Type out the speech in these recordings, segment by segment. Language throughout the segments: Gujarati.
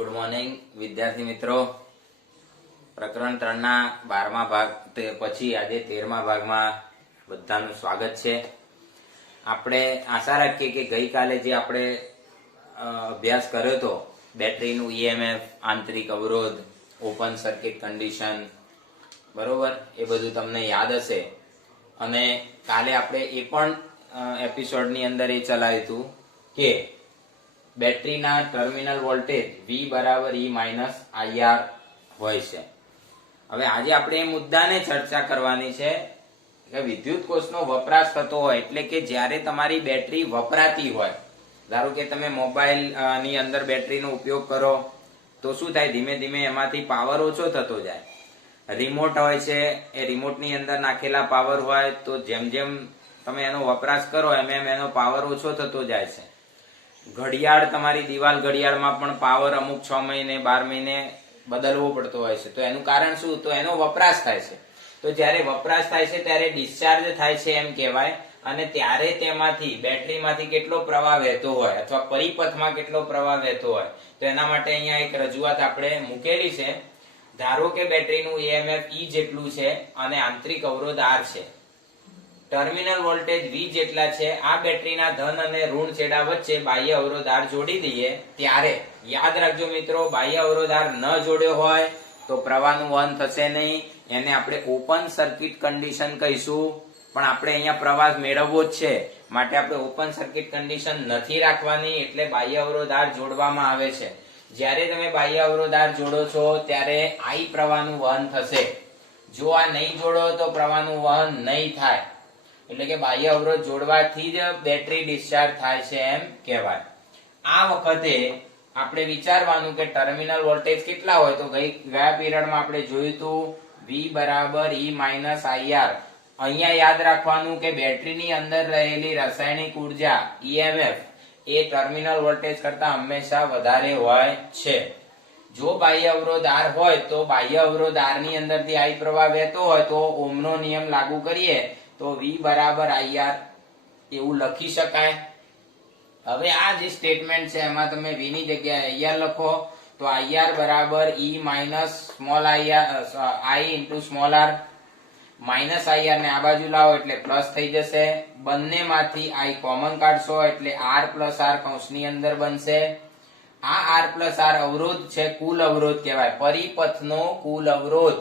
ગુડ મોર્નિંગ વિદ્યાર્થી મિત્રો. પ્રકરણ 3 ના 12મા ભાગ પછી આજે 13મા ભાગમાં બધાનું સ્વાગત છે. આપણે આશા રાખીએ કે ગઈકાલે જે આપણે અભ્યાસ કર્યો હતો બેટરીનું ઈએમએફ, આંતરિક અવરોધ, ઓપન સર્કિટ કન્ડિશન, બરોબર, એ બધું તમને યાદ હશે. અને કાલે આપણે એ પણ એપિસોડની અંદર એ ચલાવ્યું હતું કે બેટરીના ટર્મિનલ વોલ્ટેજ V બરાબર E માઇનસ IR હોય છે. હવે આજે આપણે એ મુદ્દાને ચર્ચા કરવાની છે કે વિદ્યુત કોષનો વપરાશ થતો હોય, એટલે કે જ્યારે તમારી બેટરી વપરાતી હોય, ધારો કે તમે મોબાઈલ ની અંદર બેટરીનો ઉપયોગ કરો તો શું થાય, ધીમે ધીમે એમાંથી પાવર ઓછો થતો જાય. રિમોટ હોય છે, એ રિમોટની અંદર નાખેલા પાવર હોય તો જેમ જેમ તમે એનો વપરાશ કરો એમ એમ એનો પાવર ઓછો થતો જાય છે. ઘડિયાળ, તમારી દિવાલ ઘડિયાળમાં પણ પાવર અમુક 6 મહિને 12 મહિને બદલવો પડતો હોય છે. તો એનું કારણ શું? તો એનો વપરાશ થાય છે. તો જ્યારે વપરાશ થાય છે ત્યારે ડિસ્ચાર્જ થાય છે એમ કહેવાય. અને ત્યારે તેમાંથી બેટરીમાંથી કેટલો પ્રવાહ વહેતો હોય અથવા પરિપથમાં કેટલો પ્રવાહ વહેતો હોય, તો એના માટે અહીંયા એક રજૂઆત આપણે મૂકેલી છે. ધારો કે બેટરીનું EMF E જેટલું છે અને આંતરિક અવરોધ R છે. ટર્મિનલ વોલ્ટેજ V જેટલા છે. આ બેટરીના ધન અને ઋણ છેડા વચ્ચે બાહ્ય અવરોધ R જોડી દઈએ ત્યારે યાદ રાખજો મિત્રો, બાહ્ય અવરોધ R ન જોડ્યો હોય તો પ્રવાહનું વહન થશે નહીં. એને આપણે ઓપન સર્કિટ કન્ડિશન કહીશું. પણ આપણે અહીંયા પ્રવાહ મેળવવો જ છે માટે આપણે ઓપન સર્કિટ કન્ડિશન નથી રાખવાની, એટલે બાહ્ય અવરોધ R જોડવામાં આવે છે. જ્યારે તમે બાહ્ય અવરોધ R જોડો છો ત્યારે I પ્રવાહનું વહન થશે. જો આ નહીં જોડો તો પ્રવાહનું વહન નહીં થાય. એટલે કે બાહ્ય અવરોધ જોડવાથી જ બેટરી ડિસ્ચાર્જ થાય છે એમ કહેવાય. આ વખતે આપણે વિચારવાનું કે ટર્મિનલ વોલ્ટેજ કેટલા હોય, તો ગયા પીરિયડમાં આપણે જોયું હતું V બરાબર E માઇનસ IR. અહીંયા યાદ રાખવાનું કે બેટરીની અંદર રહેલી રાસાયણિક ઉર્જા EMF એ ટર્મિનલ વોલ્ટેજ કરતા હંમેશા વધારે હોય છે. જો બાહ્ય અવરોધ R હોય તો બાહ્ય અવરોધ R ની અંદરથી I પ્રવાહ વહેતો હોય તો ઓહમનો નિયમ લાગુ કરીએ તો V બરાબર IR એવું લખી શકાય. હવે આ જે સ્ટેટમેન્ટ છે એમાં તમે V ની જગ્યાએ IR લખો તો IR બરાબર E minus small I into small r. Minus IR ને આ બાજુ લાવો એટલે પ્લસ થઈ જશે. બંનેમાંથી I કોમન કાઢશો એટલે R પ્લસ R કૌંસની અંદર બનશે. આ R પ્લસ R અવરોધ છે, કુલ અવરોધ કહેવાય, પરિપથનો કુલ અવરોધ.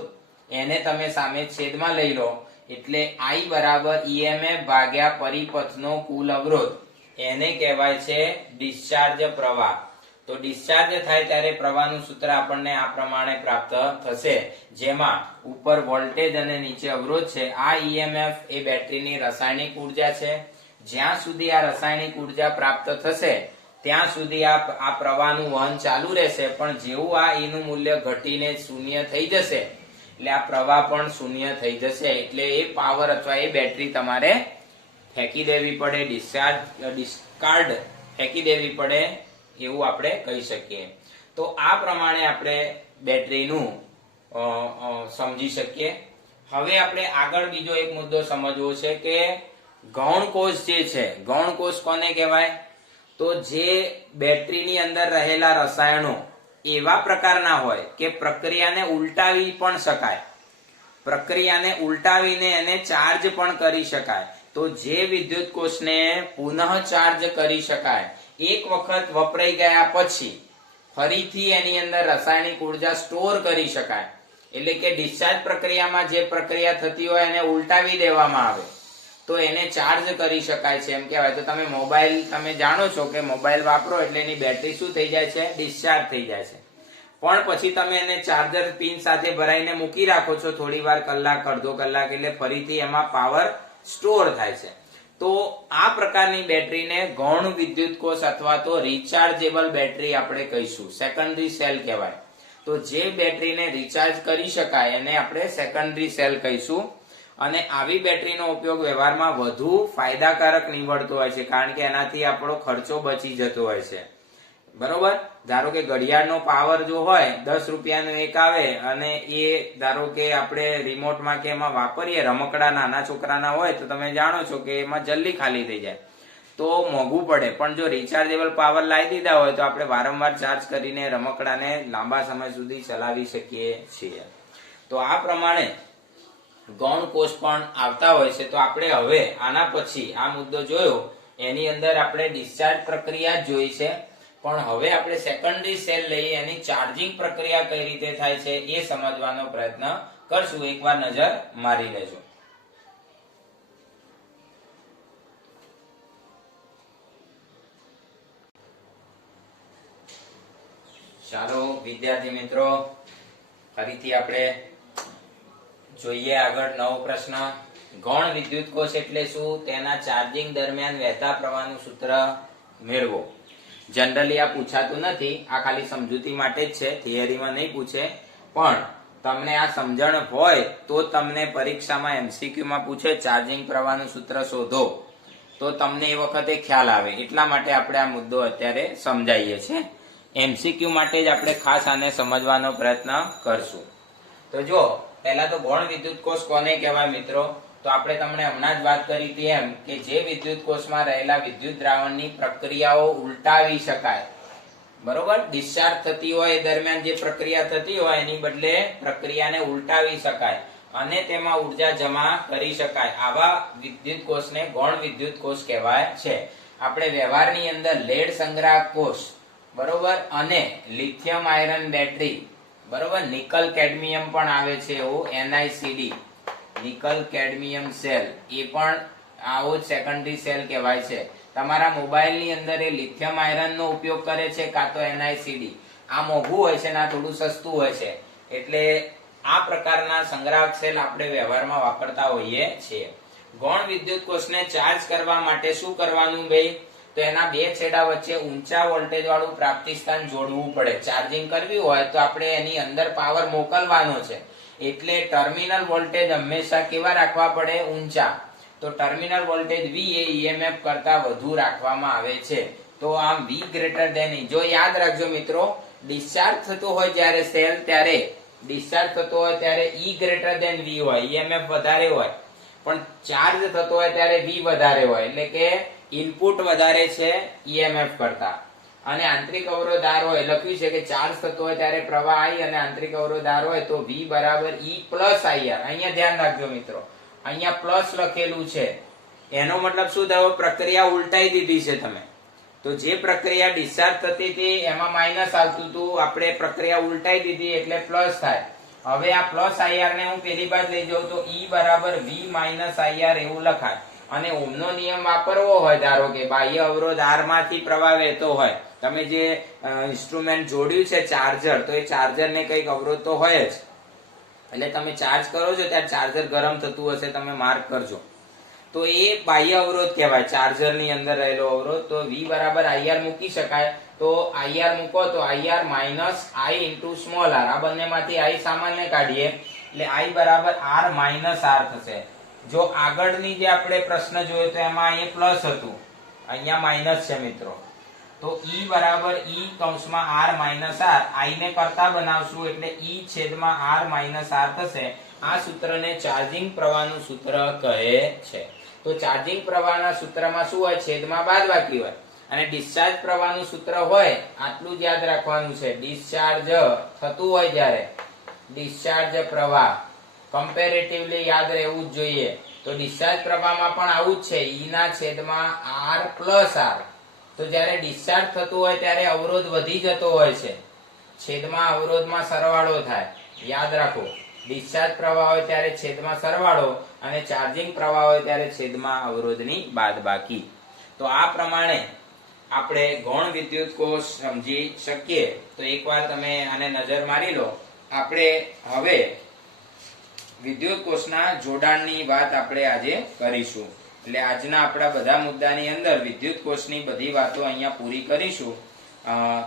એને તમે સામે છેદમાં લઈ લો એટલે I બરાબર EMF ભાગ્યા પરિપથનો કુલ અવરોધ. એને કહેવાય છે ડિસ્ચાર્જ પ્રવાહ. તો ડિસ્ચાર્જ થાય ત્યારે પ્રવાહનું સૂત્ર આપણને આ પ્રમાણે પ્રાપ્ત થશે, જેમાં ઉપર વોલ્ટેજ અને નીચે અવરોધ છે. આ EMF એ બેટરીની રાસાયણિક ઉર્જા છે. જ્યાં સુધી આ રાસાયણિક ઉર્જા પ્રાપ્ત થશે ત્યાં સુધી આ પ્રવાહનું વહન ચાલુ રહેશે. પણ જેવું આ E નું મૂલ્ય ઘટીને શૂન્ય થઈ જશે એટલે આ પ્રવાહ પણ શૂન્ય થઈ જશે. એટલે એ પાવર અથવા એ બેટરી તમારે ફેંકી દેવી પડે, ડિસ્કાર્ડ ફેંકી દેવી પડે એવું આપણે કહી શકીએ. તો આ પ્રમાણે આપણે બેટરીનું સમજી શકીએ. હવે આપણે આગળ બીજો એક મુદ્દો સમજવો છે કે ગૌણ કોષ જે છે, ગૌણ કોષ કોને કહેવાય? તો જે બેટરીની અંદર રહેલા રસાયણો એવા પ્રકારના હોય કે પ્રક્રિયાને ઉલટાવી પણ શકાય, પ્રક્રિયાને ઉલટાવીને એને ચાર્જ પણ કરી શકાય. તો જે વિદ્યુત કોષને પુનઃ ચાર્જ કરી શકાય, એક વખત વપરાઈ ગયા પછી ફરીથી એની અંદર રાસાયણિક ઉર્જા સ્ટોર કરી શકાય. એટલે કે ડિસ્ચાર્જ પ્રક્રિયામાં જે પ્રક્રિયા થતી હોય એને ઉલટાવી દેવામાં આવે તો એને ચાર્જ કરી શકાય છે એમ કહેવાય. તો તમે મોબાઈલ, તમે જાણો છો કે મોબાઈલ વાપરો એટલે એની બેટરી શું થઈ જાય છે? ડિસ્ચાર્જ થઈ જાય છે. પણ પછી તમે એને ચાર્જર પિન સાથે ભરાઈને મૂકી રાખો છો થોડી વાર, કલાક, અડધો કલાક, એટલે ફરીથી એમાં પાવર સ્ટોર થાય છે. તો આ પ્રકારની બેટરીને ગૌણ વિદ્યુત કોષ અથવા તો રિચાર્જેબલ બેટરી આપણે કહીશું, સેકન્ડરી સેલ કહેવાય. તો જે બેટરીને રિચાર્જ કરી શકાય એને આપણે સેકન્ડરી સેલ કહીશું. અને આવી બેટરીનો ઉપયોગ વ્યવહારમાં વધુ ફાયદાકારક નીવડતો હોય છે, કારણ કે એનાથી આપણો ખર્ચો બચી જતો હોય છે. બરોબર, ધારો કે ઘડિયાળનો પાવર જો હોય 10 રૂપિયાનો એક આવે અને એ ધારો કે આપણે રિમોટમાં કે એમાં વાપરીએ, રમકડા નાના છોકરાના હોય તો તમે જાણો છો કે એમાં જલ્દી ખાલી થઈ જાય. તો મોંઘું પડે, પણ જો રિચાર્જેબલ પાવર લાવી દીધા હોય તો આપણે વારંવાર ચાર્જ કરીને રમકડાને લાંબા સમય સુધી ચલાવી શકીએ છીએ. તો આ પ્રમાણે ગૌણ કોષ પણ આવતા હોય છે. તો આપણે હવે આના પછી આ મુદ્દો જોયો, એની અંદર આપણે ડિસ્ચાર્જ પ્રક્રિયા જોઈ છે, પણ હવે આપણે સેકન્ડરી સેલ લઈએ એની ચાર્જિંગ પ્રક્રિયા કઈ રીતે થાય છે એ સમજવાનો પ્રયત્ન કરશું. એકવાર નજર મારી લેજો. ચાલો વિદ્યાર્થી મિત્રો, ફરીથી આપણે જોઈએ આગળ નવો પ્રશ્ન. ગૌણ વિદ્યુત કોષ એટલે શું? તેના ચાર્જિંગ દરમિયાન વહેતા પ્રવાહનું સૂત્ર મેળવો. જનરલી આ પૂછાતું નથી, આ ખાલી સમજૂતી માટે જ છે, થિયરીમાં નહીં પૂછે. પણ તમને આ સમજણ હોય તો તમને પરીક્ષામાં MCQ માં પૂછે ચાર્જિંગ પ્રવાહનું સૂત્ર શોધો, તો તમને એ વખતે ખ્યાલ આવે. એટલા માટે આપણે આ મુદ્દો અત્યારે સમજાવીએ છીએ. MCQ માટે જ આપણે ખાસ આને સમજવાનો પ્રયત્ન કરશું. તો જો પહેલા તો ગૌણ વિદ્યુત કોષ કોને કહેવાય મિત્રો? તો આપણે તમને હમણાં જ વાત કરી હતી એમ કે જે વિદ્યુત કોષમાં રહેલા વિદ્યુત દ્રાવણની પ્રક્રિયાઓ ઉલટાવી શકાય, બરોબર? ડિસ્ચાર્જ થતી હોય એ દરમિયાન જે પ્રક્રિયા થતી હોય એની બદલે પ્રક્રિયાને ઉલટાવી શકાય અને તેમાં ઉર્જા જમા કરી શકાય, આવા વિદ્યુત કોષને ગૌણ વિદ્યુત કોષ કહેવાય છે. આપણે વ્યવહારની અંદર લેડ સંગ્રાહક કોષ, બરોબર, અને લિથિયમ આયરન બેટરી, બરોબર, નિકલ કેડમિયમ પણ આવે છે એવું NiCd, નિકલ કેડમિયમ સેલ, એ પણ આવો જ સેકન્ડરી સેલ કહેવાય છે. તમારા મોબાઈલની અંદર એ લિથિયમ આયરન નો ઉપયોગ કરે છે કાં તો NiCd. આ મોંઘું હોય છે ને આ થોડું સસ્તું હોય છે, એટલે આ પ્રકારના સંગ્રાહક સેલ આપણે વ્યવહારમાં વાપરતા હોઈએ છીએ. ગૌણ વિદ્યુત કોષને ચાર્જ કરવા માટે શું કરવાનું ભાઈ? તો એના બે છેડા વચ્ચે ઊંચા વોલ્ટેજ વાળું પ્રાપ્તિ સ્થાન જોડવું પડે. ચાર્જિંગ કરવી હોય તો આપણે એની અંદર પાવર મોકલવાનો છે, એટલે ટર્મિનલ વોલ્ટેજ હંમેશા કેવા રાખવા પડે? ઊંચા. તો ટર્મિનલ વોલ્ટેજ V એ EMF કરતા વધુ રાખવામાં આવે છે. તો આમ V ગ્રેટર ધેન E. જો યાદ રાખજો મિત્રો, ડિસ્ચાર્જ થતો હોય જ્યારે સેલ, ત્યારે ડિસ્ચાર્જ થતો હોય ત્યારે E ગ્રેટર ધેન V હોય, EMF વધારે હોય. પણ ચાર્જ થતો હોય ત્યારે V વધારે હોય, એટલે કે ઇનપુટ વધારે છે EMF કરતા. અને આંતરિક અવરોધ R હોય, લખ્યું છે કે ચાર્જ થતો હોય ત્યારે પ્રવાહ I અને આંતરિક અવરોધ R હોય તો V બરાબર E પ્લસ IR. અહીંયા ધ્યાન રાખજો મિત્રો, અહીંયા પ્લસ લખેલું છે, એનો મતલબ શું થયો? પ્રક્રિયા ઉલટાઈ દીધી છે તમે. તો જે પ્રક્રિયા ડિસ્ચાર્જ થતી હતી એમાં માઇનસ આવતું હતું, આપણે પ્રક્રિયા ઉલટાઈ દીધી એટલે પ્લસ થાય. હવે આ પ્લસ IR ને હું પેલી બાજુ લઈ જાઉં તો E બરાબર V માઇનસ IR એવું લખાય. અને ઓહમનો નિયમ વાપરવો હોય, ધારો કે બાહ્ય અવરોધ R માંથી પ્રવાહ વહેતો હોય, તમે જે ઇન્સ્ટ્રુમેન્ટ જોડ્યું છે ચાર્જર, તો એ ચાર્જર ને કઈક અવરોધ તો હોય જ, એટલે તમે ચાર્જ કરો છો ત્યારે ચાર્જર ગરમ થતું હશે, તમે માર્ક કરજો. તો એ બાહ્ય અવરોધ કહેવાય, ચાર્જર ની અંદર રહેલો અવરોધ. તો V બરાબર IR મૂકી શકાય. તો IR મૂકો તો IR minus I into small r, આ બંને માંથી I સામાન્ય કાઢીએ એટલે I બરાબર R માઇનસ R થશે. જો આગળની જે આપણે પ્રશ્ન જોયો તો એમાં અહીંયા પ્લસ હતું, અહીંયા માઇનસ છે મિત્રો. તો E બરાબર E કૌંસમાં R માઇનસ R, I ને કરતા બનાવશું એટલે E છેદમાં R માઇનસ R થશે. આ સૂત્રને ચાર્જિંગ પ્રવાહનું સૂત્ર કહે છે. તો ચાર્જિંગ પ્રવાહના સૂત્રમાં શું હોય? છેદમાં બાદબાકી હોય. અને ડિસ્ચાર્જ પ્રવાહનું સૂત્ર હોય, આટલું જ યાદ રાખવાનું છે. ડિસ્ચાર્જ થતું હોય જ્યારે, ડિસ્ચાર્જ પ્રવાહ કમ્પેરેટિવલી યાદ રહેવું જ જોઈએ. તો ડિસ્ચાર્જ પ્રવાહમાં પણ આવું જ છે, E ના છેદમાં R પ્લસ R. તો જ્યારે ડિસ્ચાર્જ થતું હોય ત્યારે અવરોધ વધી જતો હોય છે, છેદમાં અવરોધમાં સરવાળો થાય. યાદ રાખો, ડિસ્ચાર્જ પ્રવાહ હોય ત્યારે છેદમાં સરવાળો અને ચાર્જિંગ પ્રવાહ હોય ત્યારે છેદમાં અવરોધની બાદબાકી. તો આ પ્રમાણે આપણે ગૌણ વિદ્યુત કોષ સમજી શકીએ. તો એકવાર તમે આને નજર મારી લો. આપણે હવે વિદ્યુત કોષના જોડાણની વાત આપણે આજે કરીશું. એટલે આજના આપણા બધા મુદ્દાની અંદર વિદ્યુત કોષની બધી વાતો અહીંયા પૂરી કરીશું.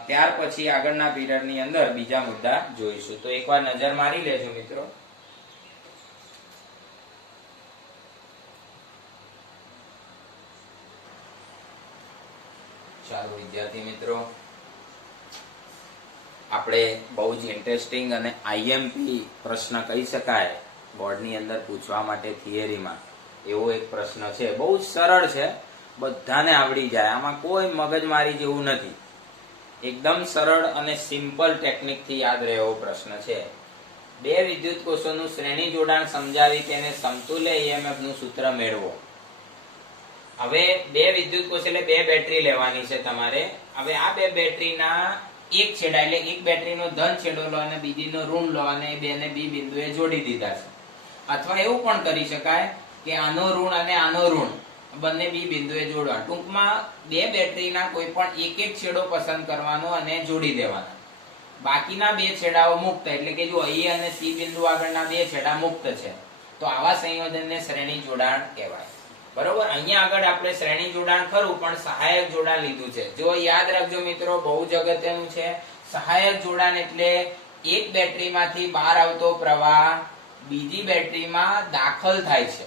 ત્યાર પછી આગળના પીરિયડની અંદર બીજા મુદ્દા જોઈશું. તો એકવાર નજર મારી લેજો મિત્રો. ચાલો વિદ્યાર્થી મિત્રો, આપણે બહુ જ ઇન્ટરેસ્ટિંગ અને IMP પ્રશ્ન કહી શકાય બોર્ડની અંદર પૂછવા માટે થિયરીમાં, એવો એક પ્રશ્ન છે. બહુ જ સરળ છે બધાને આવડી જાય. આમાં કોઈ મગજમારી જેવું નથી. એકદમ સરળ અને સિમ્પલ ટેકનિકથી યાદ રહે એવો પ્રશ્ન છે. બે વિદ્યુત કોષોનું શ્રેણી જોડાણ સમજાવી તેને સમતુલ્ય EMF નું સૂત્ર મેળવો. હવે બે વિદ્યુત કોષ એટલે બે બેટરી લેવાની છે તમારે. હવે આ બે બેટરીના એક છેડા એટલે એક બેટરીનો ધન છેડો લો અને બીજીનો ઋણ લો અને બેને બી બિંદુએ જોડી દીધા છે. અથવા એવું પણ કરી શકાય કે આનો ઋણ અને આનો ઋણ બંને બી બિંદુએ જોડવા. ટૂંકમાં બે બેટરીના કોઈ પણ એક એક છેડો પસંદ કરવાનો અને જોડી દેવાના. બાકીના બે છેડાઓ મુક્ત, એટલે કે જો E અને C બિંદુ આગળના બે છેડા મુક્ત છે તો આવા સંયોજનને શ્રેણી જોડાણ કહેવાય. બરોબર. અહીંયા આગળ આપણે શ્રેણી જોડાણ ખરું પણ સહાયક જોડાણ લીધું છે. જો યાદ રાખજો મિત્રો, બહુ જ અગત્યનું છે. સહાયક જોડાણ એટલે એક બેટરીમાંથી બહાર આવતો પ્રવાહ બીજી બેટરીમાં દાખલ થાય છે.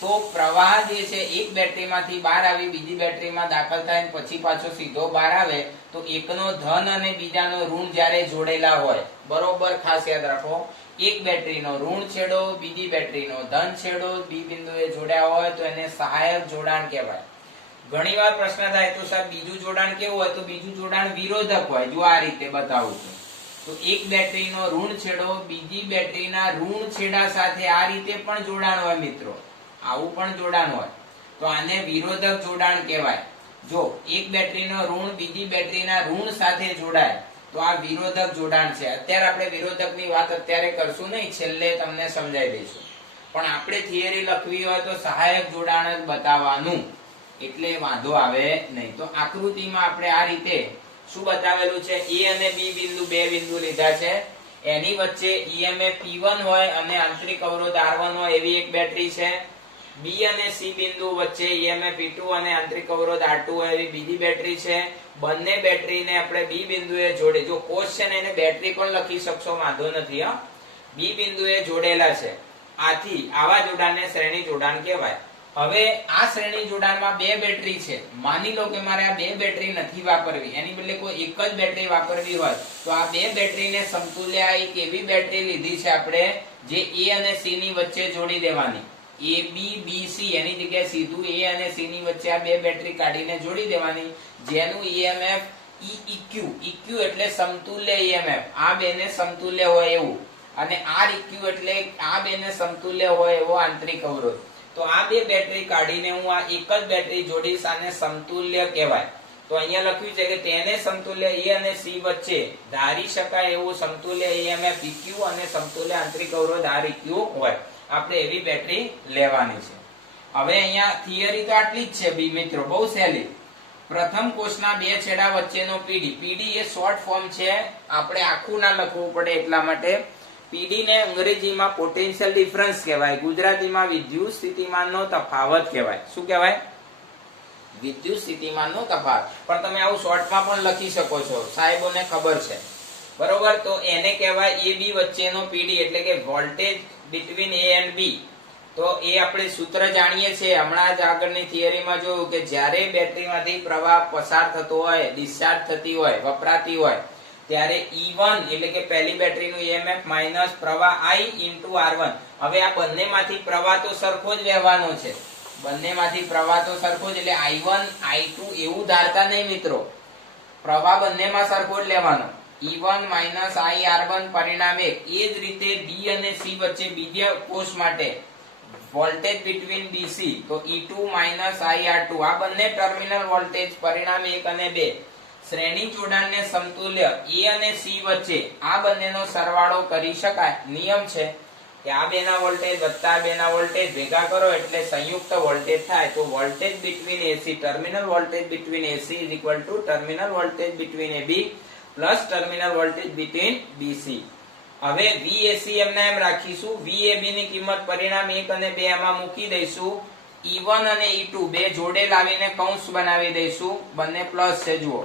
તો પ્રવાહ જે છે એક બેટરીમાંથી બહાર આવી બીજી બેટરીમાં દાખલ થાય પછી પાછો સીધો બહાર આવે તો એકનો ધન અને બીજાનો ઋણ જ્યારે જોડેલા હોય, બરોબર ખાસ યાદ રાખો, એક બેટરીનો ઋણ છેડો બીજી બેટરીનો ધન છેડો બી બિંદુએ જોડ્યા હોય તો એને સહાયક જોડાણ કહેવાય. ઘણીવાર પ્રશ્ન થાય તો સાહેબ બીજું જોડાણ કેવું હોય? તો બીજું જોડાણ વિરોધક હોય. જો આ રીતે બતાવું છું તો એક બેટરીનો ઋણ છેડો બીજી બેટરીના ઋણ છેડા સાથે આ રીતે પણ જોડાણ હોય મિત્રો. આવું પણ જોડાણ હોય તો આને વિરોધક જોડાણ કહેવાય. જો એક બેટરીનો ઋણ બીજી બેટરીના ઋણ સાથે જોડાય તો આ વિરોધક જોડાણ છે. અત્યારે આપણે વિરોધકની વાત અત્યારે કરશું નહીં, છેલ્લે તમને સમજાવી દઈશું. પણ આપણે થિયરી લખવી હોય તો સહાયક જોડાણ જ બતાવવાનું, એટલે વાંધો આવે નહીં. તો આકૃતિમાં આપણે આ રીતે શું બતાવેલું છે? A અને B બિંદુ બે બિંદુ લીધા છે. એની વચ્ચે EMF P1 હોય અને આંતરિક અવરોધ R1 હોય એવી એક બેટરી છે. B અને C બિંદુ વચ્ચે EMF E2 અને આંતરિક અવરોધ R2 હોય એવી બીજી બેટરી છે. બંને બેટરીને આપણે B બિંદુએ જોડે, જો કોષ છે ને એને બેટરી પણ લખી શકશો, વાંધો નથી. B બિંદુએ જોડેલા છે. આથી આવા જોડાણને શ્રેણી જોડાણ કહેવાય. હવે આ શ્રેણી જોડાણમાં બે બેટરી છે. માની લો કે મારે આ બે બેટરી નથી વાપરવી, એની બદલે કોઈ એક જ બેટરી વાપરવી હોય તો આ બે બેટરીને સમતુલ્ય એક એવી બેટરી લીધી છે આપણે જે A અને C ની વચ્ચે જોડી દેવાની. AB BC એની જગ્યાએ સીધું A અને C ની વચ્ચે આ બે બેટરી કાઢીને જોડી દેવાની, જેનું EMF EQ એટલે સમતુલ્ય EMF, આ બેને સમતુલ્ય હોય એવું, અને REQ એટલે આ બેને સમતુલ્ય હોય એવો આંતરિક અવરોધ. તો આ બે બેટરી કાઢીને હું આ એક જ બેટરી જોડીશ, આને સમતુલ્ય કહેવાય. તો અહીંયા લખ્યું છે કે તેને સમતુલ્ય A અને C વચ્ચે ધારી શકાય એવું સમતુલ્ય EMF EQ અને સમતુલ્ય આંતરિક અવરોધ REQ હોય. આપણે એવી બેટરી લેવાની છે. હવે અહીંયા થિયરી તો આટલી જ છે બી મિત્રો, બહુ સહેલી. પ્રથમ કોષના બે છેડા વચ્ચેનો PD એ શોર્ટ ફોર્મ છે, આપણે આખું ના લખવું પડે એટલા માટે. PD ને અંગ્રેજીમાં પોટેન્શિયલ ડિફરન્સ કહેવાય, ગુજરાતીમાં વિદ્યુત સ્થિતિમાનનો તફાવત કહેવાય. શું કહેવાય? વિદ્યુત સ્થિતિમાનનો તફાવત. પણ તમે આવું શોર્ટમાં પણ લખી શકો છો, સાહેબોને ખબર છે. બરોબર. તો એને કહેવાય AB વચ્ચેનો PD, એટલે કે voltage between A and B. તો એ આપણે સૂત્ર જાણીએ છીએ, હમણાં જ આગળની થિયરીમાં જોયું કે જ્યારે બેટરીમાંથી પ્રવાહ પસાર થતો હોય, ડિસ્ચાર્જ થતી હોય, વપરાતી હોય, ત્યારે E1 એટલે કે પહેલી બેટરીનું EMF માઈનસ પ્રવાહ I into R1. હવે આ બંનેમાંથી પ્રવાહ તો સરખો જ વહેવાનો છે, બંનેમાંથી પ્રવાહ તો સરખો જ, એટલે I1 I2 એવું ધારતા નહીં મિત્રો, પ્રવાહ બંનેમાં સરખો જ લેવાનો. E1 માઈનસ I R1 પરિણામ એક. એ જ રીતે B અને C વચ્ચે બીજા કોષ માટે વોલ્ટેજ બિટવીન BC તો E2 માઈનસ I R2, આ બંને ટર્મિનલ વોલ્ટેજ પરિણામ 1 અને 2. શ્રેણી જોડાણને સમતુલ્ય A અને C વચ્ચે આ બંનેનો સરવાળો કરી શકાય. નિયમ છે કે આ બેના વોલ્ટેજ વત્તા આ બેના વોલ્ટેજ ભેગા કરો એટલે સંયુક્ત વોલ્ટેજ થાય. તો voltage between AC, terminal voltage between AC is equal to terminal voltage between AB plus terminal voltage between BC. હવે VAC એમના એમ રાખીશું. VAB ની કિંમત પરિણામ 1 અને 2 એમાં મૂકી દઈશું. E1 અને E2 બે જોડે લાવીને કૌંસ બનાવી દઈશું, બંને પ્લસ છે જુઓ,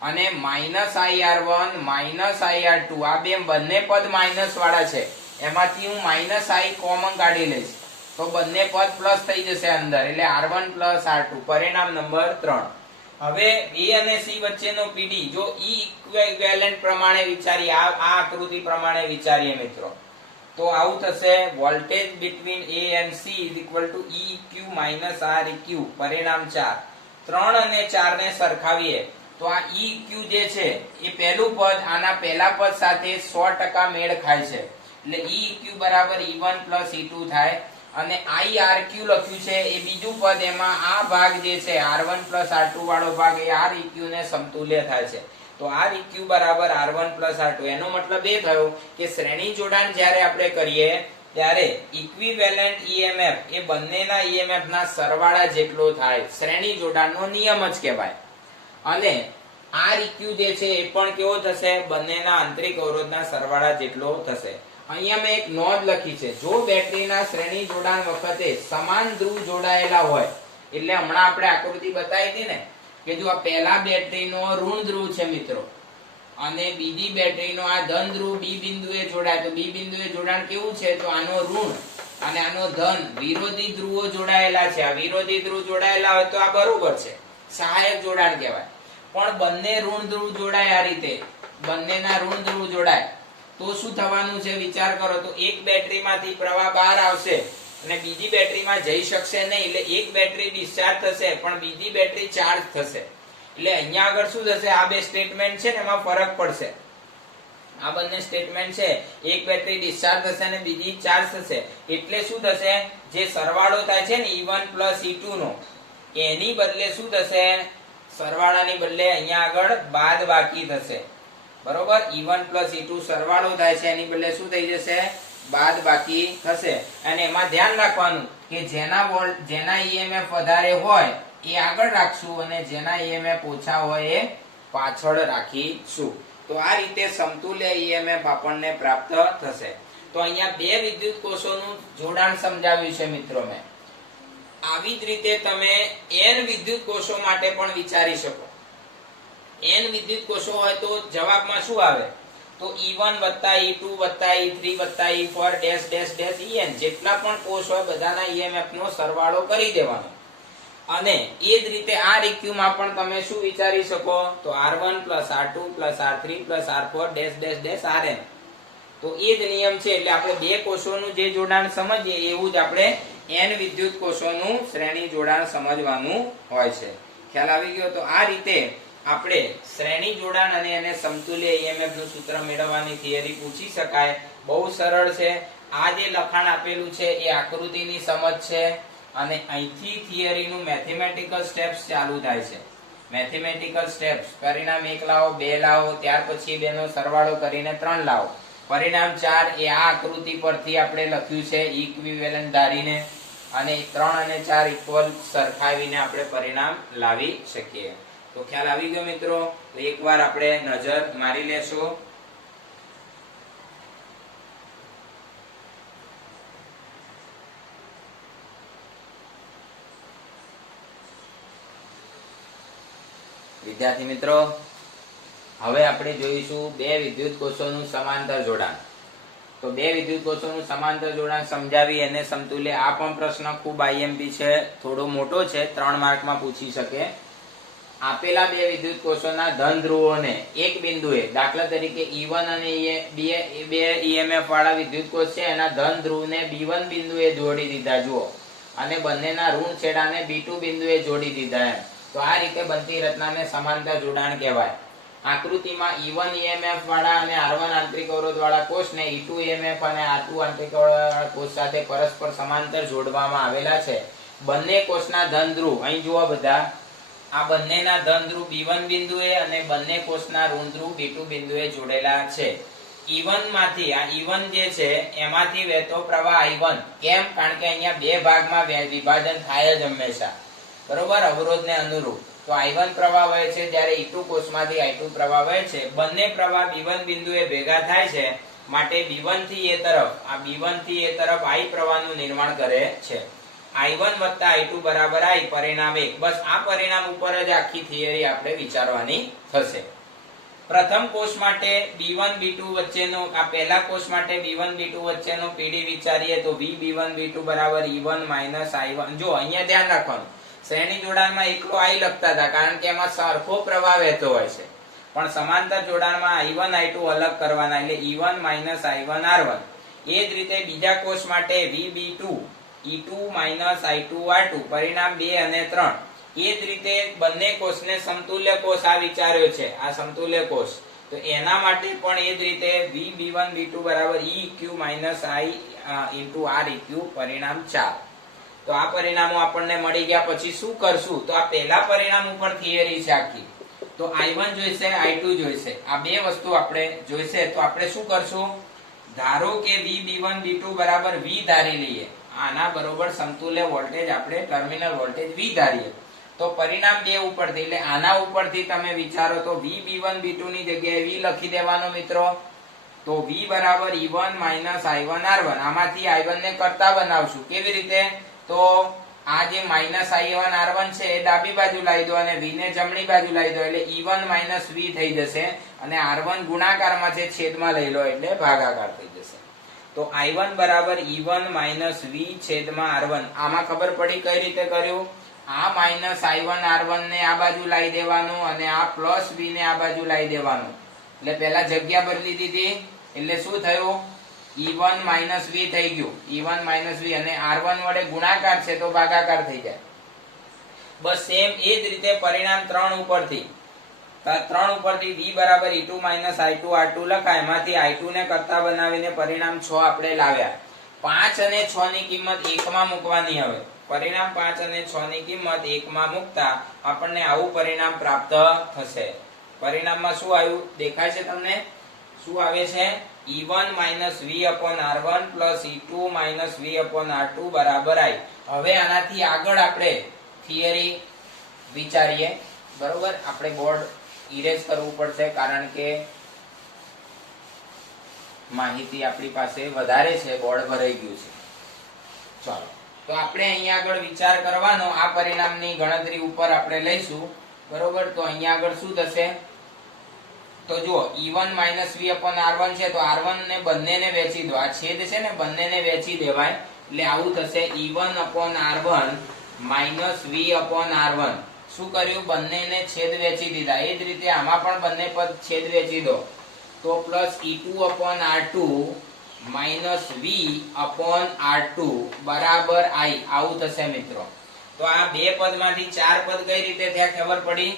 અને માઈનસ IR1 માઈનસ IR2, આ બે બંને પદ માઈનસ વાળા છે, એમાંથી હું માઈનસ I કોમન કાઢી લઈશ તો બંને પદ પ્લસ થઈ જશે અંદર, એટલે R1 પ્લસ R2. પરિણામ નંબર 3. હવે A અને C વચ્ચેનો PD જો E ઇક્વિવેલન્ટ પ્રમાણે વિચારીએ, આ આકૃતિ પ્રમાણે વિચારીએ મિત્રો, તો આવું થશે voltage between A and C is equal to EQ minus REQ. પરિણામ 4. 3 અને 4 ને સરખાવીએ તો આ EQ જે છે એ પહેલું પદ આના પહેલા પદ સાથે 100% મેળ ખાય છે, એટલે EQ બરાબર E1 પ્લસ E2 થાય. અને IRQ લખ્યું છે એ બીજું પદ, એમાં આ ભાગ જે છે R1 પ્લસ R2 વાળો ભાગ એ REQ ને સમતુલ્ય થાય છે. તો REQ બરાબર R1 પ્લસ R2. એનો મતલબ એ થયો કે શ્રેણી જોડાણ જ્યારે આપણે કરીએ ત્યારે ઇક્વિવેલન્ટ EMF એ બંનેના EMF ના સરવાળા જેટલો થાય. શ્રેણી જોડાણનો નિયમ જ કહેવાય. અને REQ જે છે એ પણ કેવો થશે? બંનેના આંતરિક અવરોધના સરવાળા જેટલો થશે. અહીંયા મેં એક નોંધ લખી છે, જો બેટરીના શ્રેણી જોડાણ વખતે સમાન ધ્રુવ જોડાયેલા હોય, એટલે હમણાં આપણે આકૃતિ બતાવી હતી ને કે જો આ પહેલા બેટરીનો ઋણ ધ્રુવ છે મિત્રો, અને બીજી બેટરીનો આ ધન ધ્રુવ B બિંદુએ જોડાય, તો B બિંદુએ જોડાણ કેવું છે? તો આનો ઋણ અને આનો ધન વિરોધી ધ્રુવો જોડાયેલા છે. આ વિરોધી ધ્રુવ જોડાયેલા હોય તો આ બરોબર છે, સહાયક જોડાણ કહેવાય. પણ બંને ઋણ ધ્રુવ જોડાય, આ રીતે બંનેના ઋણ ધ્રુવ જોડાય તો શું થવાનું છે? વિચાર કરો. તો એક બેટરીમાંથી પ્રવાહ બહાર આવશે અને બીજી બેટરીમાં જઈ શકશે નહીં, એટલે એક બેટરી ડિસ્ચાર્જ થશે પણ બીજી બેટરી ચાર્જ થશે. એટલે અહીંયા આગળ શું થશે? આ બે સ્ટેટમેન્ટ છે ને એમાં ફરક પડશે. આ બંને સ્ટેટમેન્ટ છે, એક બેટરી ડિસ્ચાર્જ થશે અને બીજી ચાર્જ થશે. એટલે શું થશે? જે સરવાળો થાય છે ને E1 પ્લસ E2 નો, એની બદલે શું થશે? સરવાળાની બદલે અહીંયા આગળ બાદ બાકી થશે. બરોબર? E1 પ્લસ E2 સરવાળો થાય છે, એની બદલે શું થઈ જશે? બાદ બાકી થશે. અને એમાં ધ્યાન રાખવાનું કે જેના EMF વધારે હોય એ આગળ રાખશું અને જેના EMF ઓછા હોય એ પાછળ રાખીશું. તો આ રીતે સમતુલ્ય EMF આપણને પ્રાપ્ત થશે. તો અહીંયા બે વિદ્યુત કોષોનું જોડાણ સમજાવ્યું છે મિત્રો મેં. આવી જ રીતે તમે n વિદ્યુત કોષો માટે પણ વિચારી શકો. n વિદ્યુત કોષો હોય તો જવાબમાં શું આવે? તો E1 E2 E3 E4 dash dash dash En જેટલા પણ કોષ હોય બધાના EMF નો સરવાળો કરી દેવાનો. અને એ જ રીતે REQ માં પણ તમે શું વિચારી શકો? તો R1 R2 R3 R4 dash dash dash Rn. તો એ જ નિયમ છે, એટલે આપણે બે કોષોનું જે જોડાણ સમજીએ એવું જ આપણે n વિદ્યુત કોષોનું શ્રેણી જોડાણ સમજવાનું હોય છે. ખ્યાલ આવી ગયો? તો આ રીતે આપણે શ્રેણી જોડાણ અને એને સમતુલ્ય EMF નું સૂત્ર મેળવવાની થિયરી પૂછી શકાય. બહુ સરળ છે. આ જે લખાણ આપેલું છે એ આકૃતિની સમજ છે, અને અહીંથી થિયરીનું મેથેમેટિકલ સ્ટેપ્સ ચાલુ થાય છે. મેથેમેટિકલ સ્ટેપ્સ, પરિણામ 1 લાવો, 2 લાવો, ત્યાર પછી બેનો સરવાળો કરીને 3 લાવો. પરિણામ 4 એ આ આકૃતિ પરથી આપણે લખ્યું છે ઇક્વિવેલન્ટ ધારીને, અને 3 અને 4 ઇક્વલ સરખાવીને આપણે પરિણામ લાવી શકીએ. તો ખ્યાલ આવી ગયો મિત્રો? તો એકવાર આપણે નજર મારી લેશું. વિદ્યાર્થી મિત્રો, હવે આપણે જોઈશું બે વિદ્યુત કોષોનું સમાંતર જોડાણ. તો બે વિદ્યુત કોષોનું સમાંતર જોડાણ સમજાવી અને સમતુલ્ય. આ પણ પ્રશ્ન ખૂબ IMP છે, થોડો મોટો છે, 3 માર્કમાં પૂછી શકે. આપેલા બે વિદ્યુત કોષોના ધન ધ્રુવોને એક બિંદુએ, દાખલા તરીકે E1 અને બે EMF વાળા વિદ્યુત કોષ છે, એના ધન ધ્રુવને B1 બિંદુએ જોડી દીધા જુઓ, અને બંનેના ઋણ છેડાને B2 બિંદુએ જોડી દીધા. એમ તો આ રીતે બનતી રચનાને સમાંતર જોડાણ કહેવાય. આકૃતિમાં E1 EMF વાળા અને R1 આંતરિક અવરોધ વાળા કોષને E2 EMF અને R2 આંતરિક અવરોધ વાળા કોષ સાથે પરસ્પર સમાંતર જોડવામાં આવેલા છે. બંને કોષના ધન ધ્રુવ અહીં જુઓ બધા, આ બંનેના ધન ધ્રુવ B1 બિંદુએ અને બંને કોષના ઋણ ધ્રુવ B2 બિંદુએ જોડેલા છે. E1 માંથી, આ E1 જે છે એમાંથી વહેતો પ્રવાહ I1. કેમ? કારણ કે અહીંયા બે ભાગમાં વિભાજન થાય જ હંમેશા, બરોબર, અવરોધને અનુરૂપ. તો I1 પ્રવાહ વહે છે, જ્યારે E2 કોષમાંથી I2 પ્રવાહ વહે છે. બંને પ્રવાહ B1 બિંદુએ ભેગા થાય છે, માટે B1 થી A તરફ, આ B1 થી A તરફ I પ્રવાહનું નિર્માણ કરે છે. I1 I2 બરાબર I, પરિણામ 1. બસ આ પરિણામ ઉપર જ આખી થિયરી આપણે વિચારવાની થશે. પ્રથમ કોષ માટે B1 B2 વચ્ચેનો, આ પહેલા કોષ માટે B1 B2 વચ્ચેનો PD વિચારીએ તો VB1 B2 બરાબર E1 I1. જો અહીંયા ધ્યાન રાખવાનું, શ્રેણી જોડાણમાં એકલો I લખતા હતા કારણ કે એમાં સરખો પ્રવાહ વહેતો હોય છે, પણ સમાંતર જોડાણમાં I1 I2 અલગ કરવાના, એટલે E1 I1 R1. એ જ રીતે બીજા કોષ માટે VB2 E2 I2 R2 પરિણામ 2 અને 3. એ જ રીતે બંને કોષને સમતુલ્ય કોષ આ વિચાર્યો છે, આ સમતુલ્ય કોષ. તો એના માટે પણ એ જ રીતે VB1 B2 બરાબર EQ I R EQ પરિણામ 4. તો આ પરિણામો આપણને મળી ગયા. પછી શું કરશું? તો આ પહેલા પરિણામ ઉપર થિયરી છે આખી. તો I1 જોઈશે, I2 જોઈશે, આ બે વસ્તુ આપણે જોઈશે. તો આપણે શું કરશું? ધારો કે VB1 B2 બરાબર V ધારી લઈએ. આના બરોબર સમતુલ્ય વોલ્ટેજ આપણે ટર્મિનલ વોલ્ટેજ V ધારીએ. તો પરિણામ 2 ઉપરથી, એટલે આના ઉપરથી તમે વિચારો તો VB1 B2 ની જગ્યાએ V લખી દેવાનો મિત્રો. તો V બરાબર E1 I1 R1. આમાંથી I1 ને કરતા બનાવશું. કેવી રીતે? તો આ જે -I1 R1 છે એ ડાબી બાજુ લાવી દો અને V ને જમણી બાજુ લાવી દો, એટલે E1 V થઈ જશે. અને R1 ગુણાકારમાં છે, છેદમાં લઈ લો એટલે ભાગાકાર થઈ જશે. તો I1 બરાબર E1 V છેદમાં R1. આમાં ખબર પડી કઈ રીતે કર્યું? આ -I1 R1 ને આ બાજુ લાવી દેવાનું અને આ +V ને આ બાજુ લાવી દેવાનું. એટલે પહેલા જગ્યા બદલી દીધી, એટલે શું થયું? E1 V થઈ ગયું. E1 V અને R1 વડે ગુણાકાર છે તો ભાગાકાર થઈ જાય. બસ સેમ એ જ રીતે પરિણામ 3 ઉપરથી V બરાબર E2 I2 R2 લખાય. એમાંથી I2 ને કરતા બનાવીને પરિણામ 6 આપણે લાવ્યા. 5 અને 6 ની કિંમત 1 માં મૂકવાની. હવે પરિણામ 5 અને 6 ની કિંમત 1 માં મૂકતા આપણને આવું પરિણામ પ્રાપ્ત થશે. પરિણામમાં શું આવ્યું દેખાય છે તમને? શું આવે છે? E1 V R1 E2 V R2 બરાબર I. હવે આનાથી આગળ આપણે થિયરી વિચારીએ. બરોબર, આપણે બોર્ડ ઇરેઝ કરવું પડશે કારણ કે માહિતી આપણી પાસે વધારે છે, બોર્ડ ભરાઈ ગયું છે. ચાલો, તો આપણે અહીંયા આગળ વિચાર કરવાનો. આ પરિણામની ગણતરી ઉપર આપણે લઈશું. બરોબર, તો અહીંયા આગળ શું થશે? તો જુઓ, E1 V R1 છે તો R1 ને બંનેને વેચી દો. આ છેદ છે ને, બંનેને વેચી દેવાય એટલે આવું થશે E1 R1 V R1. શું કર્યું? બંનેને છેદ વેચી દીધા. એ જ રીતે આમાં પણ બંને પદ છેદ વેચી દો. તો +E2 R2 V R2 બરાબર I. આવું થશે મિત્રો. તો આ બે પદમાંથી 4 પદ કઈ રીતે થયા ખબર પડી?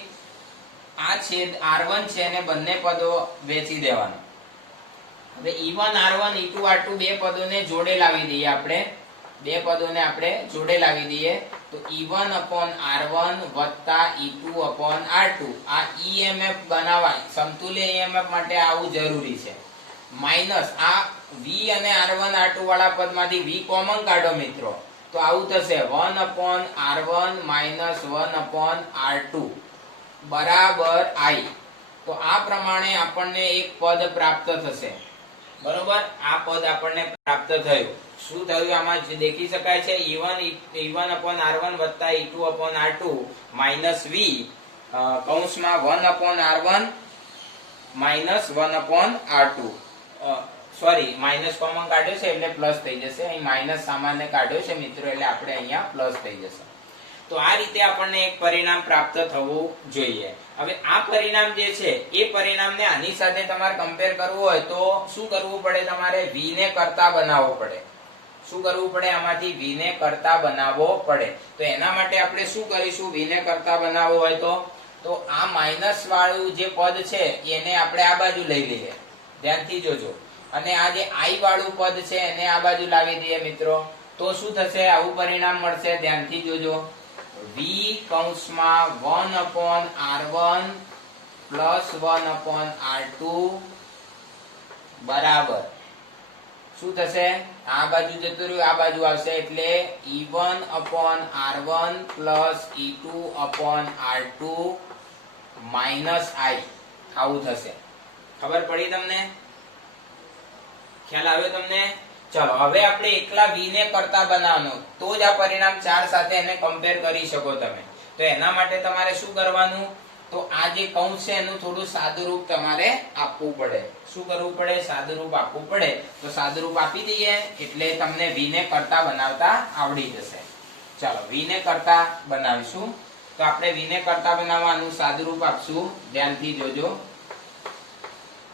આ છેદ R1 છે અને બંને પદો વેચી દેવાના. હવે E1 R1 E2 R2 બે પદોને જોડે લાવી દઈએ. આપણે બે પદોને આપણે જોડે લાવી દઈએ. તો E1 R1 E2 R2. આ EMF બનાવાય. સમતુલ્ય EMF માટે આવું જરૂરી છે. માઈનસ આ V અને R1 R2 વાળા પદમાંથી V કોમન કાઢો મિત્રો. તો આવું થશે 1/R1 1/R2 બરાબર I. તો આ પ્રમાણે આપણને એક પદ પ્રાપ્ત થશે. બરોબર, આ પદ આપણને પ્રાપ્ત થયું. શું થયું આમાં દેખી શકાય છે? E1 R1 E2 R2 V કૌંસમાં 1/R1 1/R2. Sorry, minus common કાઢ્યો છે એટલે પ્લસ થઈ જશે. અહીં માઇનસ સામાન્ય કાઢ્યો છે મિત્રો, એટલે આપણે અહીંયા પ્લસ થઈ જશે. તો આ રીતે આપણને એક પરિણામ પ્રાપ્ત થવું જોઈએ. હવે આ પરિણામ જે છે એ પરિણામને આની સાથે તમારે કમ્પેર કરવું હોય તો શું કરવું પડે? તમારે V ને કરતા બનાવવો પડે. શું કરવું પડે? આમાંથી V ને કરતા બનાવવો પડે. તો એના માટે આપણે શું કરીશું? V ને કરતા બનાવવો હોય તો આ માઇનસ વાળું જે પદ છે એને આપણે આ બાજુ લઈ લઈએ. ધ્યાનથી જોજો. અને આ જે I વાળું પદ છે એને આ બાજુ લાવી દઈએ મિત્રો. તો શું થશે? આવું પરિણામ મળશે. ધ્યાનથી જોજો. V કૌંસમાં 1/R1 1/R2 બરાબર શું થશે? આ બાજુ જતું રહ્યું, આ બાજુ આવશે એટલે E1 R1 E2 R2 I. આવું થશે. ખબર પડી તમને? ખ્યાલ આવ્યો તમને? ચલો, હવે આપણે એકલા V ને કરતા બનાવવાનો, તો જ આ પરિણામ 4 સાથે એને કમ્પેર કરી શકો તમે. તો એના માટે તમારે શું કરવાનું? તો આ જે કૌંસ છે એનું થોડું સાદુરૂપ તમારે આપવું પડે. શું કરવું પડે? સાદુરૂપ આપવું પડે. તો સાદુરૂપ આપી દઈએ એટલે તમને V ને કરતા બનાવતા આવડી જશે. ચાલો, V ને કરતા બનાવીશું. તો આપણે V ને કરતા બનાવવાનું સાદુરૂપ આપશું. ધ્યાનથી જોજો.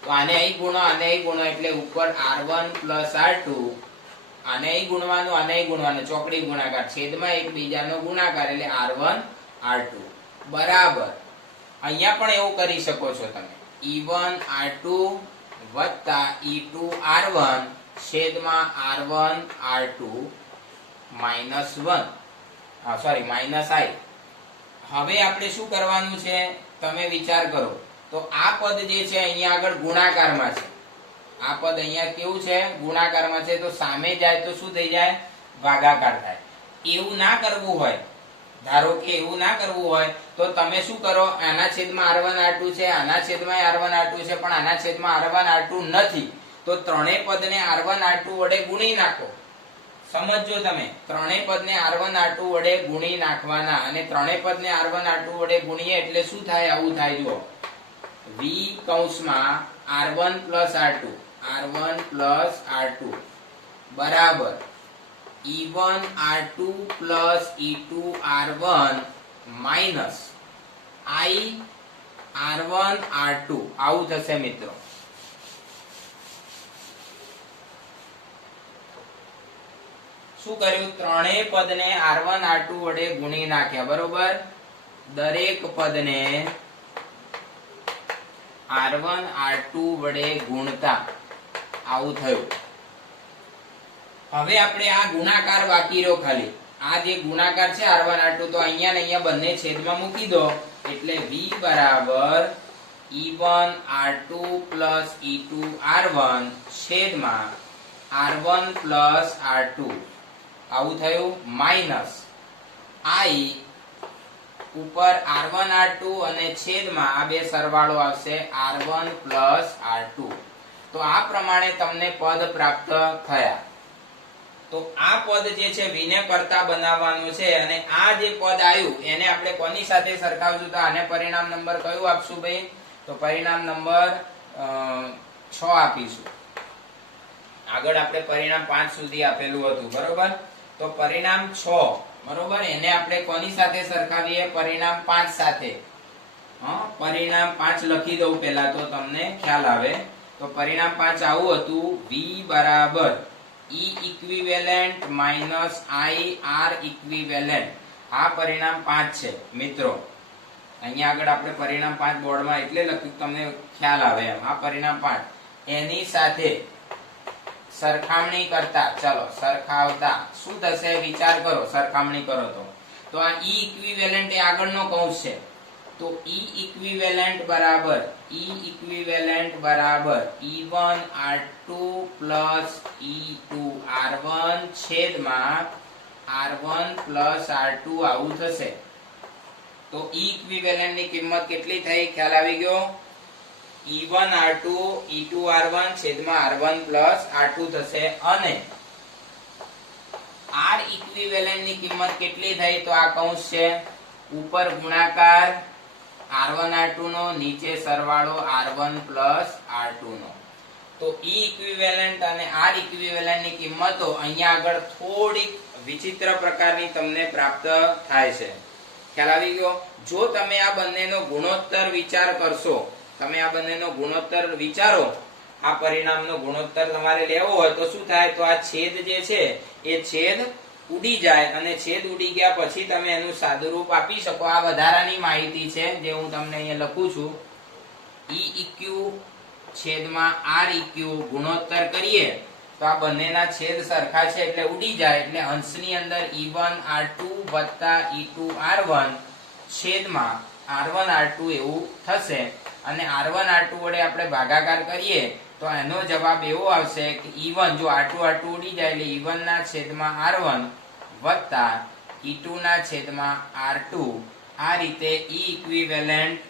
તો આને અહીં ગુણો, આને અહીં ગુણો એટલે ઉપર r1 પ્લસ r2, આને અહીં ગુણવાનું, આને અહીં ગુણવાનું, ચોકડી ગુણાકાર, છેદમાં એકબીજાનો ગુણાકાર એટલે r1 r2 બરાબર. અહીંયા પણ એવું કરી શકો છો તમે, e1 r2 વત્તા e2 r1 છેદમાં r1 r2 minus 1 sorry minus i. હવે આપણે શું કરવાનું છે તમે વિચાર કરો. તો આ પદ જે છે અહીંયા આગળ ગુણાકારમાં છે, આ પદ અહીંયા કેવું છે ગુણાકારમાં છે, તો સામે જાય તો શું થઈ જાય ભાગાકાર થાય. એવું ના કરવું હોય, ધારો કે એવું ના કરવું હોય તો તમે શું કરો, આના છેદમાં r1 r2 છે, આના છેદમાં r1 r2 છે, પણ આના છેદમાં r1 r2 નથી, તો ત્રણેય પદને r1 r2 વડે ગુણી નાખો. સમજો તમે, ત્રણેય પદને r1 r2 વડે ગુણી નાખવાના, અને ત્રણેય પદને r1 r2 વડે ગુણીએ એટલે શું થાય, આવું થાય. જુઓ, v કૌંસમાં r1 પ્લસ r2 બરાબર e1 r2 plus e2 r1 minus i r1 r2 આવું થશે મિત્રો. શું કર્યું, ત્રણેય પદને r1 r2 વડે ગુણી નાખ્યા બરોબર. દરેક પદને r1 r2 વડે ગુણતા આવું થયું. હવે આપણે આ ગુણાકાર બાકી રહ્યો ખાલી, આ જે ગુણાકાર છે r1 r2, તો અહીંયા ને અહીંયા બંને છેદમાં મૂકી દો એટલે v બરાબર e1 r2 plus e2 r1 છેદમાં r1 પ્લસ r2 આવું થયું, માઇનસ i ઉપર r1 r2 અને છેદમાં આ બે સરવાળો આવશે r1 પ્લસ r2. તો આ પ્રમાણે તમને પદ પ્રાપ્ત થયા. તો આ પદ જે છે v ને કરતા બનાવવાનું છે, અને આ જે પદ આવ્યું એને આપણે કોની સાથે સરખાવશું, તો આને પરિણામ નંબર કયું આપશું ભાઈ, તો પરિણામ નંબર 6 આપીશું. આગળ આપણે પરિણામ 5 સુધી આપેલું હતું બરોબર. તો પરિણામ 6 બરોબર, એને આપણે કોની સાથે સરખાવીએ, પરિણામ 5 સાથે. પરિણામ 5 લખી દઉં પહેલા તો તમને ખ્યાલ આવે. તો પરિણામ 5 આવું હતું, v બરાબર e equivalent minus i r equivalent. આ પરિણામ 5 છે મિત્રો. અહીંયા આગળ આપણે પરિણામ 5 બોર્ડમાં એટલે લખ્યું તમને ખ્યાલ આવે એમ. આ પરિણામ 5 એની સાથે સરખામણી કરતા, ચલો સરખાવતા શું થશે વિચાર કરો, સરખામણી કરો તો આ e ઇક્વિવેલેન્ટ એ આગળનો કૌંસ છે, તો e ઇક્વિવેલેન્ટ બરાબર e1 r2 plus e2 r1 છેદમાં r1 પ્લસ r2 આવું થશે. તો e ઇક્વિવેલેન્ટ ની કિંમત કેટલી થઈ, ખ્યાલ આવી ગયો, e1 r2 e2 r1 છેદમાં r1 પ્લસ r2 થશે. અને r ઇક્વિવેલેન્ટ ની કિંમત કેટલી થઈ, તો આ કૌંસ છે, ઉપર ગુણાકાર r1 r2 નો, નીચે સરવાળો r1 પ્લસ r2 નો. તો e ઇક્વિવેલેન્ટ અને r ઇક્વિવેલેન્ટ ની કિંમતો અહીંયા આગળ થોડી વિચિત્ર પ્રકારની તમને પ્રાપ્ત થાય છે. ખ્યાલ આવી ગયો. જો તમે આ બંનેનો ગુણોત્તર વિચાર કરશો, તમે આ બંનેનો ગુણોત્તર વિચારો, આ પરિણામનો ગુણોત્તર તમારે લેવો હોય તો શું થાય, તો આ છેદ જે છે એ છેદ ઉડી જાય, અને છેદ ઉડી ગયા પછી તમે એનું સાદુરૂપ આપી શકો. આ વધારાની માહિતી છે જે હું તમને અહીંયા લખું છું. e eq છેદમાં r eq ગુણોત્તર કરીએ તો આ બંનેના છેદ સરખા છે એટલે ઉડી જાય, એટલે અંશની અંદર e1 r2 વત્તા e2 r1 છેદમાં r1 r2 એવું થશે. અને r1 r2 વડે આપણે ભાગાકાર કરીએ તો એનો જવાબ એવો આવશે કે e1, જો r2 r2 ઉડી જાય એટલે e1 ના છેદમાં r1 વત્તા e2 ના છેદમાં r2. આ રીતે e ઇક્વિવેલેન્ટ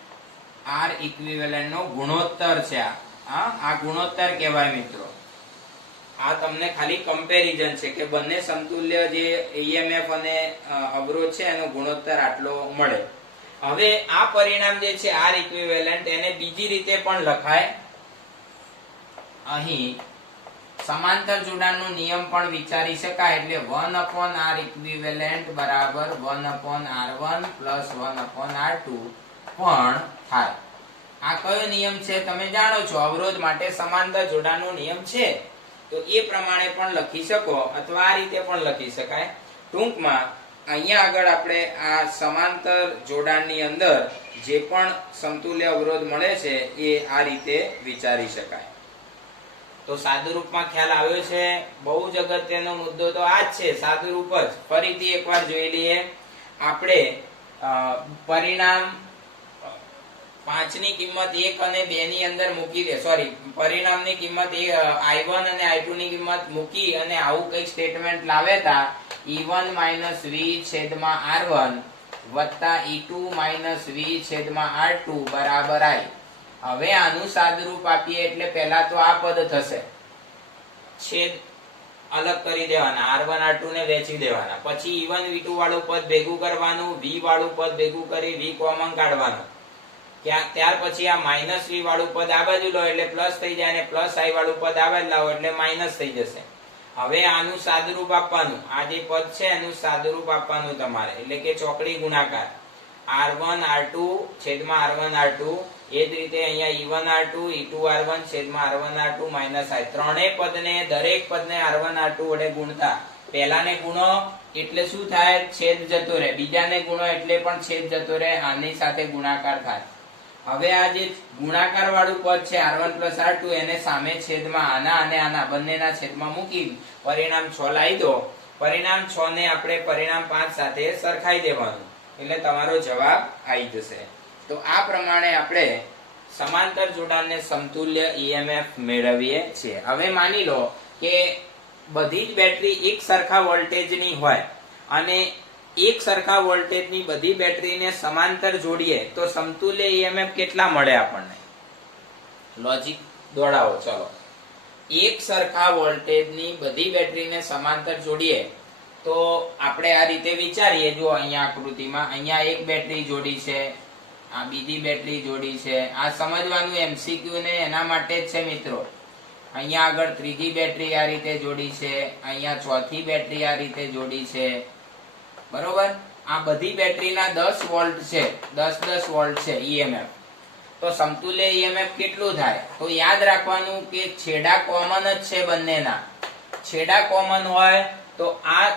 r ઇક્વિવેલેન્ટ નો ગુણોત્તર છે. આ ગુણોત્તર કહેવાય મિત્રો. આ તમને ખાલી કમ્પેરિઝન છે કે બંને સમતુલ્ય જે EMF અને અવરોધ છે એનો ગુણોત્તર આટલો મળે. હવે આ પરિણામ જે છે r ઇક્વિવેલેન્ટ, એને બીજી રીતે પણ લખાય. અહીં સમાંતર જોડાણનો નિયમ પણ વિચારી શકાય, એટલે 1/r ઇક્વિવેલેન્ટ બરાબર 1/r1 પ્લસ 1/r2 પણ થાય. આ કયો નિયમ છે તમે જાણો છો, અવરોધ માટે સમાંતર જોડાણનો નિયમ છે, તો એ પ્રમાણે પણ લખી શકો અથવા આ રીતે પણ લખી શકાય. ટૂંકમાં અહીંયા આગળ આપણે આ સમાંતર જોડાણની અંદર જે પણ સમતુલ્ય અવરોધ મળે છે એ આ રીતે વિચારી શકાય. તો સાદુરૂપમાં ખ્યાલ આવ્યો છે. બહુ જ અગત્યનો મુદ્દો તો આ જ છે, સાદુરૂપ જ. ફરીથી એકવાર જોઈ લઈએ. આપણે પરિણામ 5 ની કિંમત 1 અને 2 ની અંદર મૂકી દે, સોરી, પરિણામની કિંમત I1 અને I2 ની કિંમત મૂકી અને આવું કઈક સ્ટેટમેન્ટ લાવ્યા હતા, E1 - V છેદમાં R1 વત્તા E2 - V છેદમાં R2 બરાબર I. હવે આનું સાદુરૂપ આપીએ એટલે પહેલા તો આ પદ થશે, છેદ અલગ કરી દેવાના, R1 R2 ને વેચી દેવાના, પછી E1 V2 વાળું પદ ભેગું કરવાનું, V વાળું પદ ભેગું કરી V કોમન કાઢવાનું, ત્યાર પછી આ માઇનસ V વાળું પદ આ બાજુ લો એટલે પ્લસ થઈ જાય, અને પ્લસ I વાળું પદ આ બાજુ લાવો એટલે માઇનસ થઈ જશે. હવે આનું સાદુરૂપ આપવાનું, આ જે પદ છે એનું સાદુરૂપ આપવાનું તમારે, એટલે કે ચોકડી ગુણાકાર R1 R2 છેદમાં R1 R2. એ જ રીતે અહીંયા E1 R2 E2 R1 છેદમાં R1 R2 માઇનસ I. ત્રણેય પદને, દરેક પદને R1 R2 વડે ગુણતા પહેલાને ગુણો એટલે શું થાય, છેદ જતો રહે, બીજાને ગુણો એટલે પણ છેદ જતો રહે, આની સાથે ગુણાકાર થાય. હવે આ જે ગુણાકાર વાળું પદ છે R1 + R2 એને સામે છેદમાં આના અને આના બંનેના છેદમાં મૂકી પરિણામ 6 લાવી દો. પરિણામ 6 ને આપણે પરિણામ 5 સાથે સરખાઈ દેવાનું એટલે તમારો જવાબ આવી જશે. તો આ પ્રમાણે આપણે સમાંતર જોડાણને સમતુલ્ય EMF મેળવીએ છીએ. હવે માની લો કે બધી જ બેટરી એક સરખા વોલ્ટેજની હોય અને એક સરખા વોલ્ટેજની બધી બેટરીને સમાંતર જોડીએ તો સમતુલ્ય EMF કેટલા મળે આપણને? લોજિક દોડાવો. ચલો, એક સરખા વોલ્ટેજની બધી બેટરીને સમાંતર જોડીએ તો આપણે આ રીતે વિચારીએ. જો અહીંયા આકૃતિમાં અહીંયા એક બેટરી જોડી છે, આ બીજી બેટરી જોડી છે. આ સમજવાનું MCQ ને એના માટે જ છે મિત્રો. અહીંયા આગળ ત્રીજી બેટરી આ રીતે જોડી છે, અહીંયા ચોથી બેટરી આ રીતે જોડી છે, બરોબર. આ બધી બેટરીના 10 વોલ્ટ છે, 10 વોલ્ટ છે EMF. તો સમતુલ્ય EMF કેટલું થાય? તો યાદ રાખવાનું કે છેડા કોમન જ છે બંનેના. છેડા કોમન હોય તો આ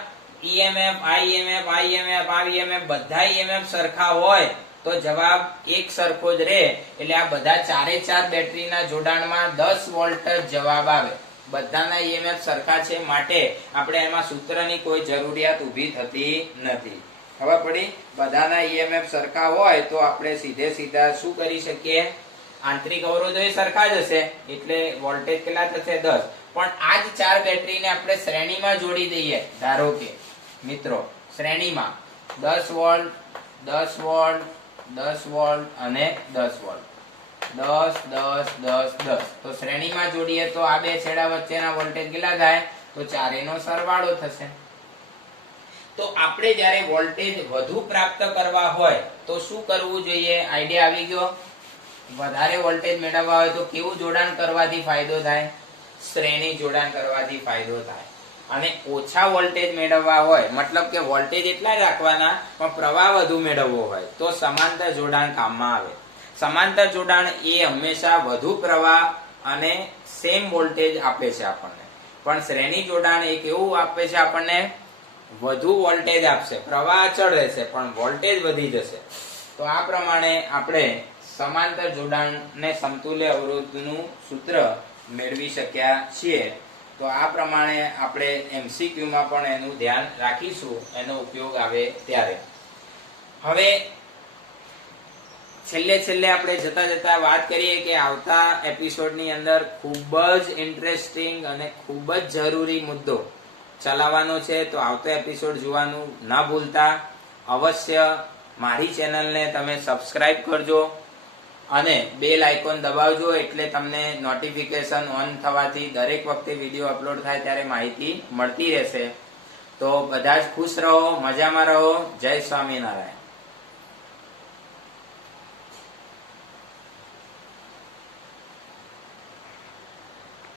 EMF, આ EMF, આ EMF, આ EMF બધા EMF સરખા હોય તો જવાબ એક સરખો જ રહે. એટલે આ બધા ચારે ચાર બેટરીના જોડાણમાં 10 વોલ્ટ જ જવાબ આવે. બધાના EMF સરખા છે માટે આપણે એમાં સૂત્રની કોઈ જરૂરિયાત ઊભી થતી નથી. ખબર પડી? બધાના EMF સરખા હોય તો આપણે સીધા શું કરી શકીએ? આંતરિક અવરોધો સરખા જ હશે એટલે વોલ્ટેજ કેટલા થશે? 10. પણ આ જ ચાર બેટરીને આપણે શ્રેણીમાં જોડી દઈએ. ધારો કે મિત્રો શ્રેણીમાં 10 વોલ્ટ 10 વોલ્ટ 10 વોલ્ટ અને 10 વોલ્ટ, 10 10 10 10. તો શ્રેણીમાં જોડીએ તો આ બે છેડા વચ્ચેના વોલ્ટેજ કેટલા થાય? તો ચારેયનો સરવાળો થશે. તો આપણે જ્યારે વોલ્ટેજ વધુ પ્રાપ્ત કરવા હોય તો શું કરવું જોઈએ? આઈડિયા આવી ગયો? વધારે વોલ્ટેજ મેળવવા હોય તો કેવું જોડાણ કરવાથી ફાયદો થાય? શ્રેણી જોડાણ કરવાથી ફાયદો થાય. અને ઓછા વોલ્ટેજ મેળવવા હોય, મતલબ કે વોલ્ટેજ એટલા જ રાખવાના પણ પ્રવાહ વધુ મેળવવો હોય તો સમાંતર જોડાણ કામમાં આવે. સમાંતર જોડાણ એ હંમેશા વધુ પ્રવાહ અને સેમ વોલ્ટેજ આપે છે આપણને. પણ શ્રેણી જોડાણ એક એવું આપે છે આપણને, વધુ વોલ્ટેજ આપશે, પ્રવાહ અચળ રહેશે પણ વોલ્ટેજ વધી જશે. તો આ પ્રમાણે આપણે સમાંતર જોડાણને સમતુલ્ય અવરોધનું સૂત્ર મેળવી શક્યા છીએ. તો આ પ્રમાણે આપણે MCQ માં પણ એનું ધ્યાન રાખીશું, એનો ઉપયોગ આવે ત્યારે. હવે છેલ્લે આપણે જતા વાત કરીએ કે આવતા એપિસોડની અંદર ખૂબ જ ઇન્ટરેસ્ટિંગ અને ખૂબ જ જરૂરી મુદ્દો ચલાવવાનો છે. તો આવતો એપિસોડ જોવાનું ના ભૂલતા. અવશ્ય મારી ચેનલને તમે સબસ્ક્રાઇબ કરજો અને બેલ આઇકોન દબાવજો એટલે તમને નોટિફિકેશન ઓન થવાથી દરેક વખતે વિડીયો અપલોડ થાય ત્યારે માહિતી મળતી રહેશે. તો બધા જ ખુશ રહો, મજામાં રહો. જય સ્વામિનારાયણ.